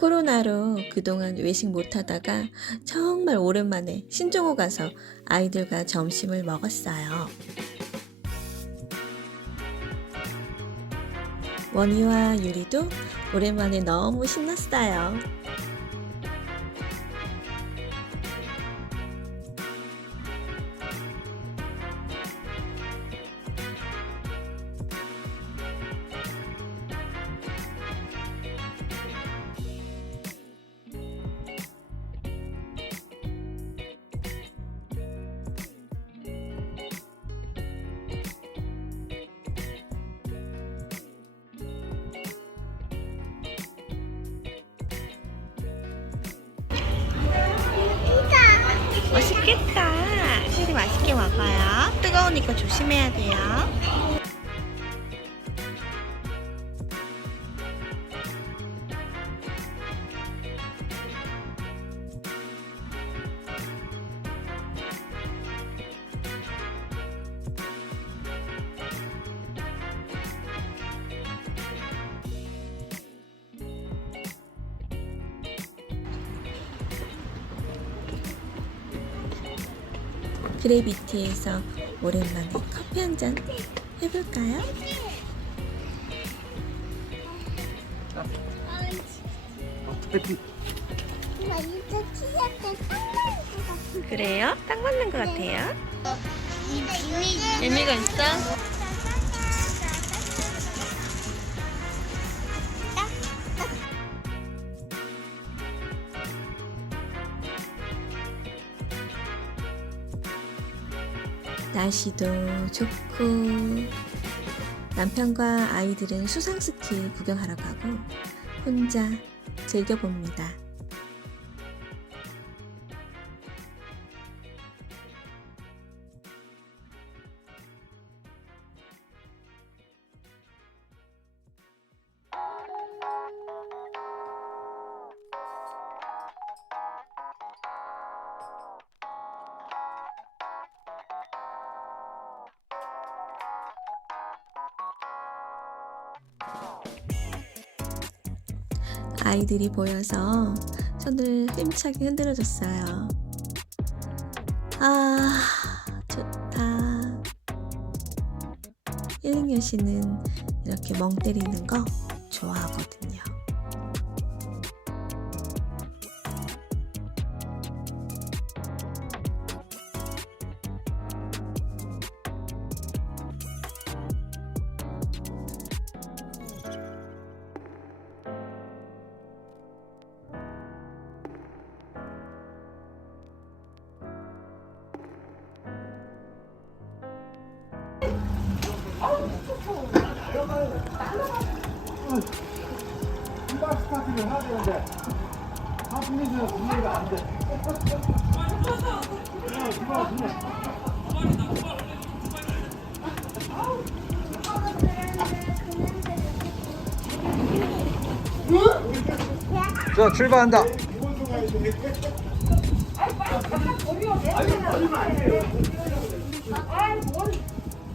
코로나로 그동안 외식 못하다가 정말 오랜만에 신종호 가서 아이들과 점심을 먹었어요. 원희와 유리도 오랜만에 너무 신났어요. 맛있겠다. 혜리 맛있게 먹어요. 뜨거우니까 조심해야 돼요. 그래비티에서 오랜만에 커피 한 잔 해볼까요? 같은 그래요? 딱 맞는 것 같아요. 의미가 있어? 날씨도 좋고 남편과 아이들은 수상스키 구경하러 가고 혼자 즐겨봅니다. 아이들이 보여서 손을 힘차게 흔들어줬어요. 아, 좋다. 힐링여 씨는 이렇게 멍 때리는 거 좋아하거든요. 신발 스타트를 해야 되는데 하프미는 분위기가 안 돼. 자 출발한다.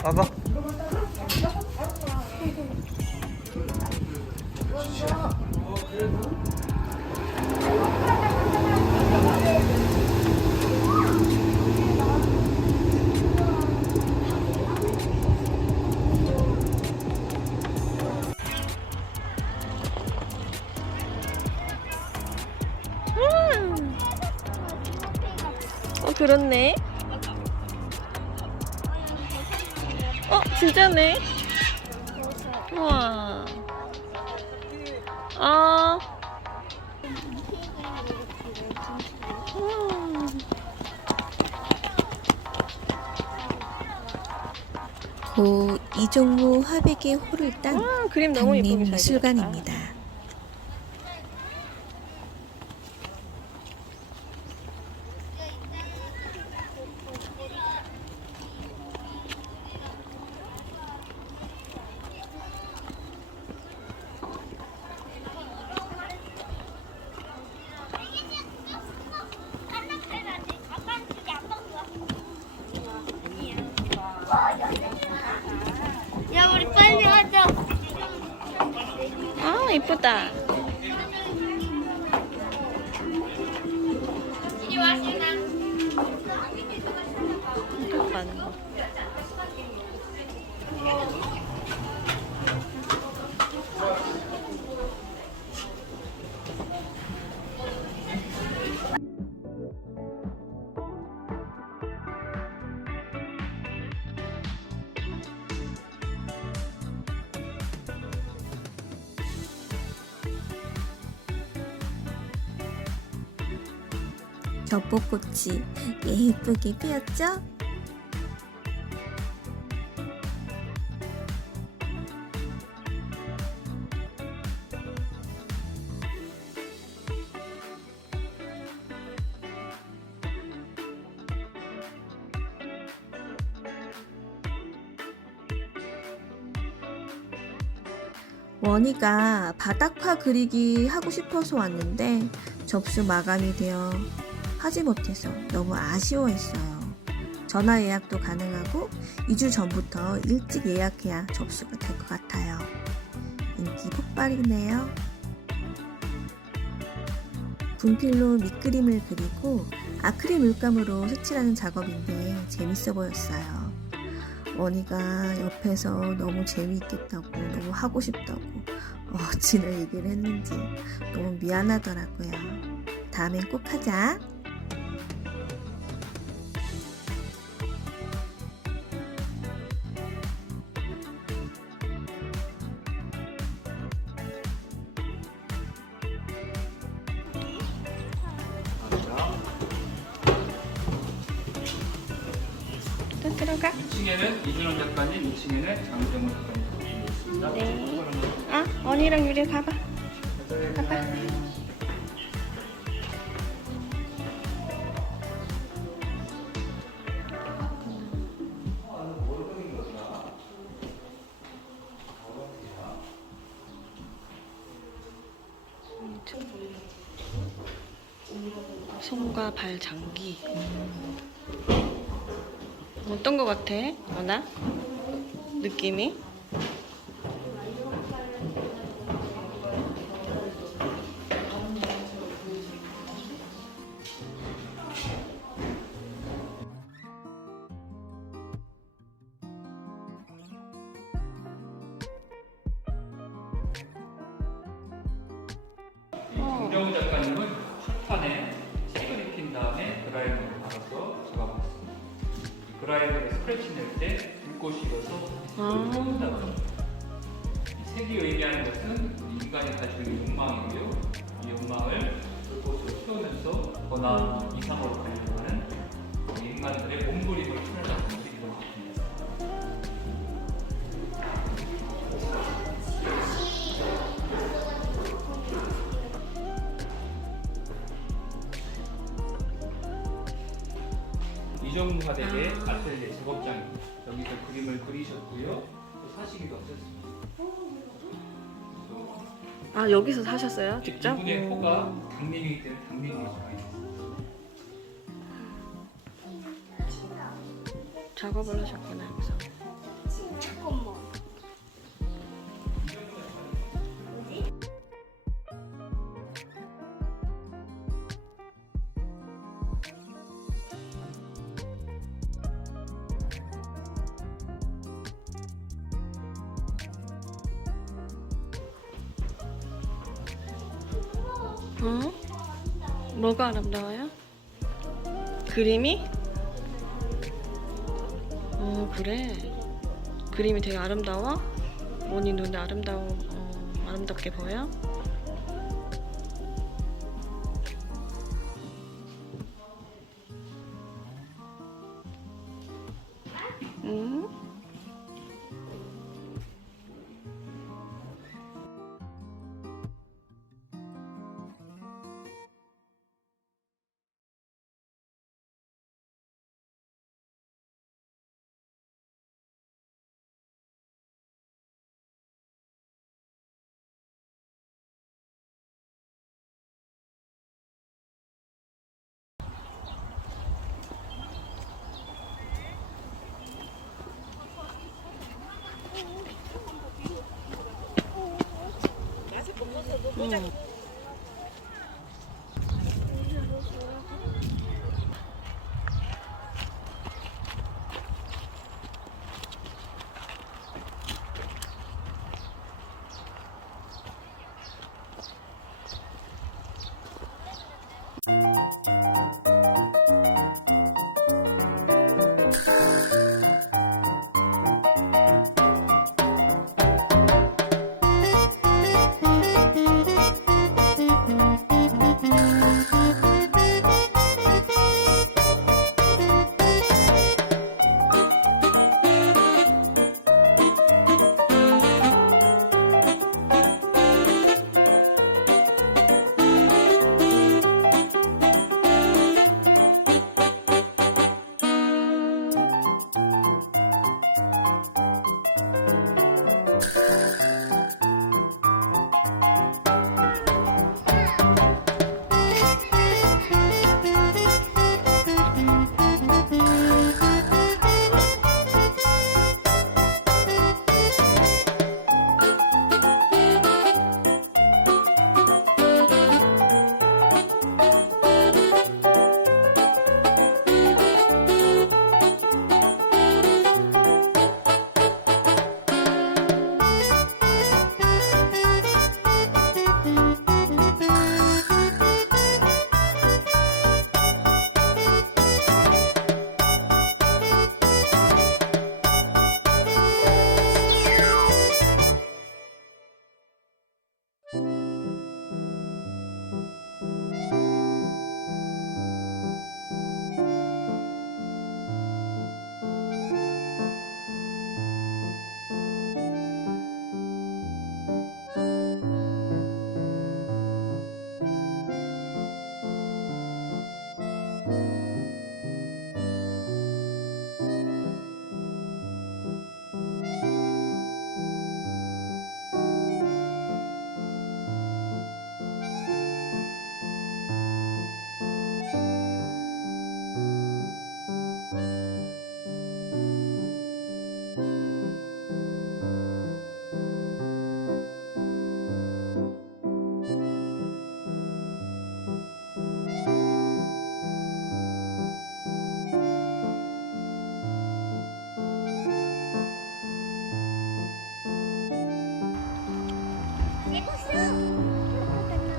봐봐. 그렇네. 어, 진짜네. 우와. 아. 우와. 고 이종무 화백의 호를 딴 아, 그림 너무 예쁘게 잘 그렸다. 국립미술관입니다. 이쁘다. 이리 와, 겹벚꽃이 예쁘게 피었죠? 원희가 바닥화 그리기 하고 싶어서 왔는데 접수 마감이 되어 하지 못해서 너무 아쉬워했어요. 전화 예약도 가능하고 2주 전부터 일찍 예약해야 접수가 될 것 같아요. 인기 폭발이네요. 분필로 밑그림을 그리고 아크릴 물감으로 색칠하는 작업인데 재밌어 보였어요. 원희가 옆에서 너무 재미있겠다고 너무 하고 싶다고 어찌나 얘기를 했는지 너무 미안하더라고요. 다음엔 꼭 하자. 들어가. 2층에는 이준원 작가님, 2층에는 장정훈 작가님 있습니다. 네. 아, 언니랑 유리 가봐. 가봐. 손과 발 장기. 어떤 거 같아? 어나? 느낌이? 이 스크래치 낼때 불꽃이 일어서 아. 이 색이 의미하는 것은 우리 인간이 가지고 있는 욕망이고요. 이 욕망을 불꽃으로 피우면서 더 나은 이상으로 가려고 하는 인간들의 몸부림을 표현하는 이정화되게 아틀리에 작업장입니다. 여기서 그림을 그리셨고요. 또 사시기도 하셨습니다. 아 여기서 사셨어요? 직접? 이분의 호가 당림이기 때문에 있습니다. 작업을 하셨구나 어? 뭐가 아름다워요? 그림이? 어 그래. 그림이 되게 아름다워? 원이 눈에 아름다워 어, 아름답게 보여? 음.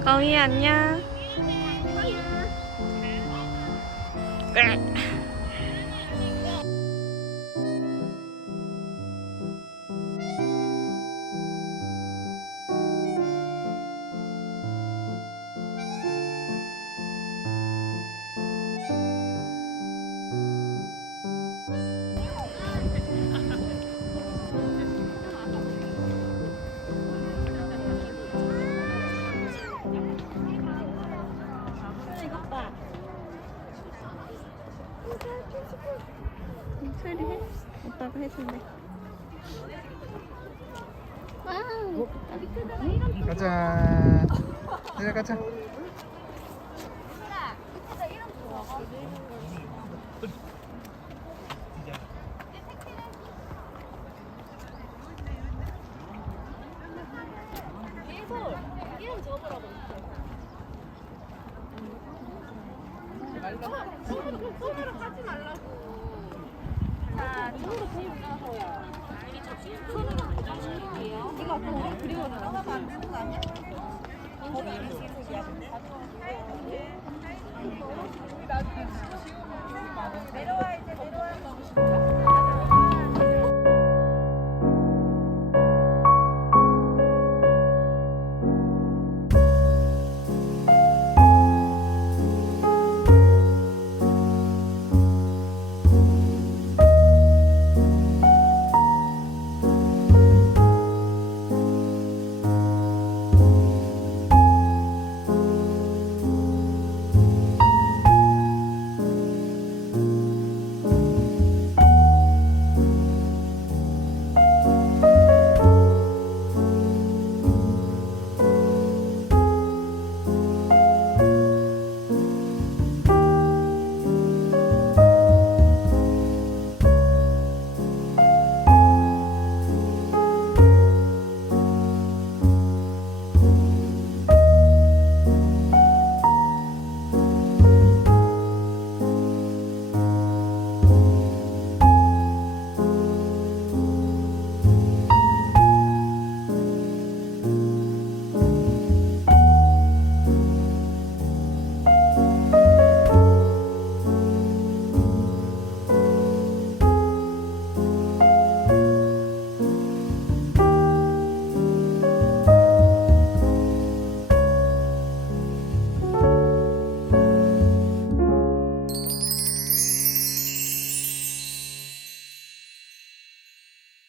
거위 안녕. 네. 하라고 해준대. 어? 가자. 내려가자. 손으로, 손으로 하지 말라고. 다이 정도 선이 올라가서요. 내려와 이제.